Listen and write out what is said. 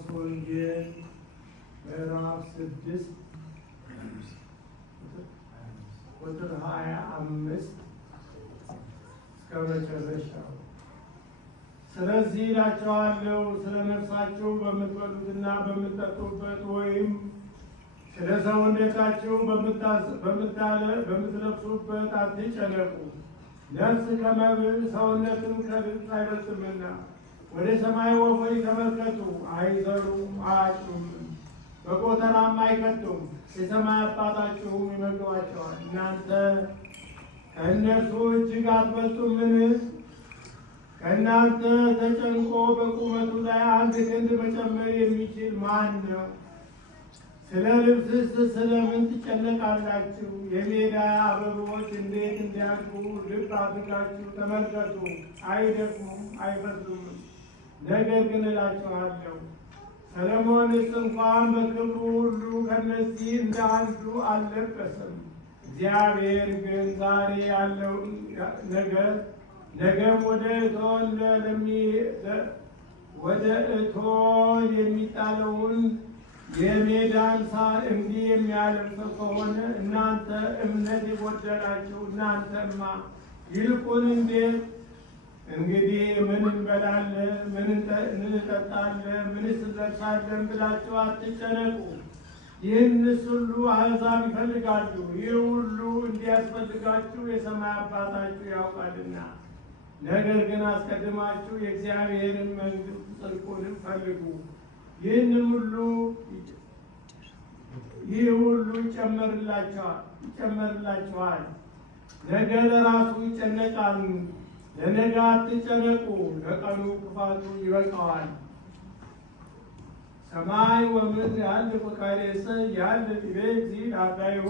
ማርቆስ ወንጌል ምዕራፍ 6 ቁጥር 25 እስከ መጨረሻው። ስለዚህ እላችኋለሁ ስለ ነፍሳችሁ በምትበሉትና በምትጠጡበት ወይም ስለ ሰውነታችሁ በምትለብሱበት አትጨነቁ። ነፍስ ከመብል ሰውነትም ከልብስ አይበልጥምና። ወደ ሰማይ ወፎች ተመልከቱ፣ አይዘሩም አያጭዱም፣ በጎተራም አይከቱም፣ የሰማይ አባታችሁም ይመግባቸዋል። እናንተ ከእነርሱ እጅግ አትበልጡምን? ከእናንተ ተጨንቆ በቁመቱ ላይ አንድ ክንድ መጨመር የሚችል ማን ነው? ስለ ልብስስ ስለምን ትጨነቃላችሁ? የሜዳ አበቦች እንዴት እንዲያድጉ ልብ አድርጋችሁ ተመልከቱ። አይደክሙም፣ አይፈርዱም። ነገር ግን እላችኋለሁ ሰሎሞንስ እንኳን በክብሩ ሁሉ ከእነዚህ እንደ አንዱ አልለበሰም። እግዚአብሔር ግን ዛሬ ያለውን ነገም ወደ እቶን የሚጣለውን የሜዳን ሳር እንዲህ የሚያለብሰው ከሆነ እናንተ እምነት የጎደላችሁ እናንተማ ይልቁን እንዴት! እንግዲህ ምን እንበላለን፣ ምን እንጠጣለን፣ ምንስ እንለብሳለን ብላችሁ አትጨነቁ። ይህንስ ሁሉ አሕዛብ ይፈልጋሉ። ይህ ሁሉ እንዲያስፈልጋችሁ የሰማይ አባታችሁ ያውቃልና። ነገር ግን አስቀድማችሁ የእግዚአብሔርን መንግሥት ጽድቁንም ፈልጉ፣ ይህ ሁሉ ይጨመርላችኋል። ነገ ለራሱ ይጨነቃል። ለነገ አትጨነቁ፣ ለቀኑ ክፋቱ ይበቃዋል። ሰማይ ወምድር ያህልፍ ቃሌሰ ያህልፍ ቤት ዚል አዳይሁ